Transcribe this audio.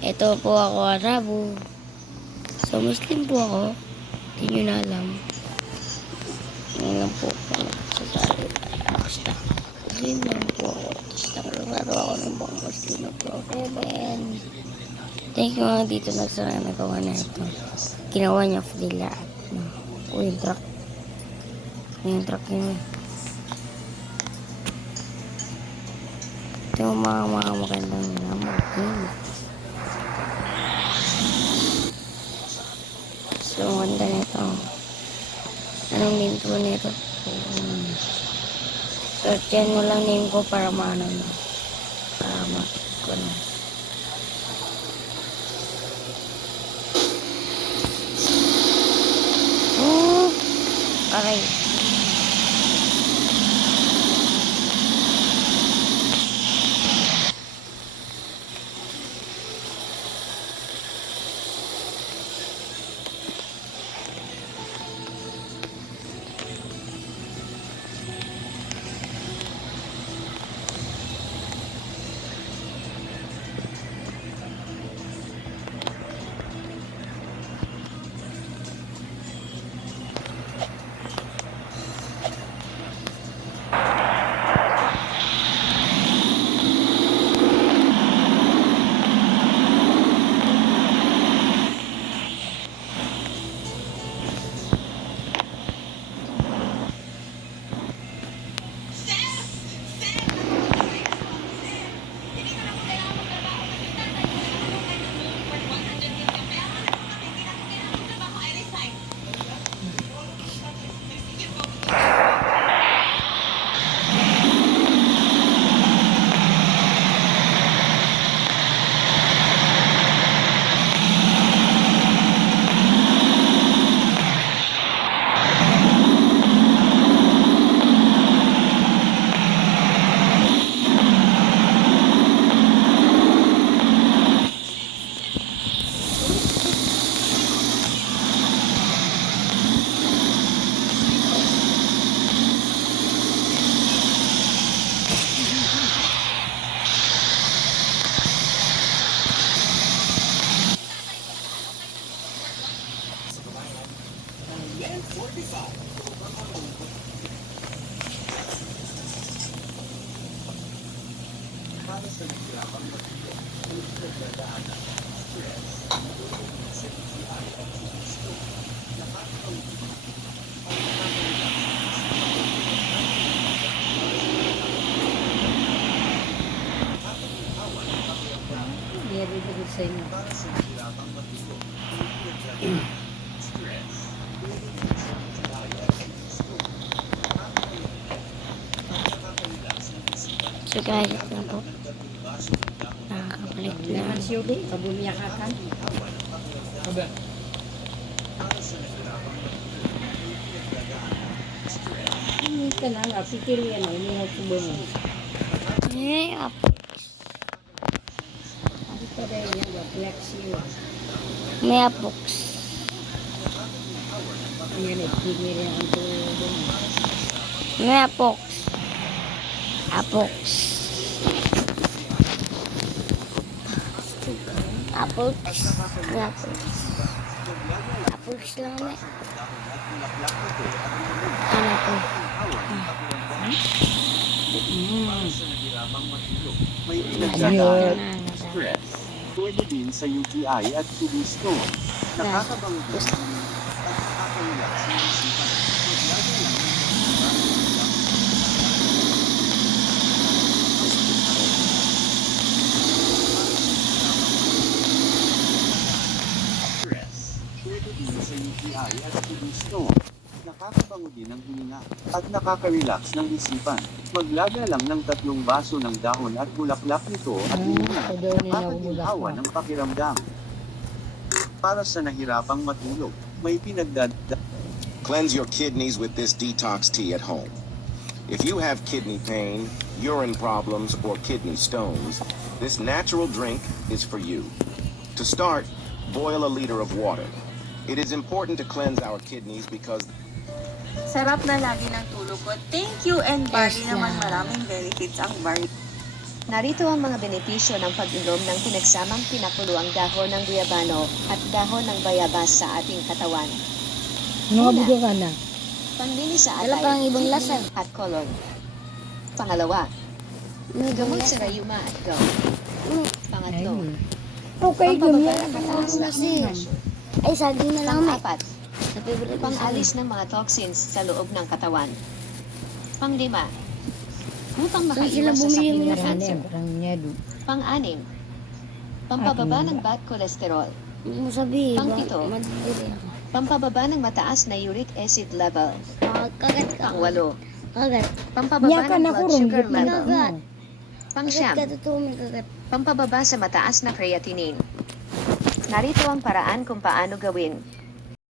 Ito po ako, Arabo. So, Muslim po ako. Hindi nyo na alam. Ngayon lang po ako nagsasalita. Basta, Muslim lang po ako. Tapos nakalaro ako ng buong Muslim na Pro 7. Thank you mga dito nagawa na ito. Ginawa niya free lahat. Yung truck. Yung truck yun. Ito yung mga magandang game. So, ganda nito. Anong name ko nito? Search yan mo lang name ko para maano na. Para makit ko na. Aray. Meron sa inyo. So guys, ito na po. Nakakabalik na. Siyubi, kabumiya ka kan. Aba. Ito na nga, pikir yan o, hindi nagsubong mo. Eh, up. Ito dahil yan, flexi yun. May apox. Yan, pikir yan ang tulong. May apox. Apox. Apox. May apox. Apox lang na. Ano to? Ayun. Stress. Pwede din sa UTI at kidney stone. Nakakabango din at nakaka-relax ng isipan. Maglagay lang ng stress. Pwede din sa UTI at kidney stone. Nakakabango din ang hininga at nakaka-relax ng isipan. Maglaga lang ng 3 baso ng dahon at bulaklak nito at inumin. Nakakaginhawa ng pakiramdam. Para sa nahirapang matulog, may Cleanse your kidneys with this detox tea at home. If you have kidney pain, urine problems, or kidney stones, this natural drink is for you. To start, boil a liter of water. It is important to cleanse our kidneys because Sarap na lagi ng tulog ko. Thank you and barley Yes, naman ma'am. maraming benefits ang barley. Narito ang mga benepisyo ng pag-inom ng pinagsamang pinakuluang dahon ng guyabano at dahon ng bayabas sa ating katawan. Nakabuga ka na. Panlinis sa Wala atay, pang ibang kidney, lasa. at colon. Pangalawa, May gamot gamot sa rayuma at gout. Pangatlo, Okay, pampababa gamya. ng mataas na Kasi, pressure. ay, saging na lang may. Pang-apat, Sa favorite ko pang-alis ng mga toxins sa loob ng katawan. Pang-lima, upang Uy, sila makaiwas sa bumili sakit mo na na cancer. Parang nyado. Pang-anim, pampababa ng bad cholesterol. Hindi mo sabihin. Pang-pito. Madiri ako. Pampababa ng mataas na uric acid level. Kagat ka. Pang-walo, Kagat. pampababa Nyaka ng na blood kurong sugar gitna. level. Kagat. Pang-siyam, Kagat ka, totoo may kagat. pampababa sa mataas na creatinine. Narito ang paraan kung paano gawin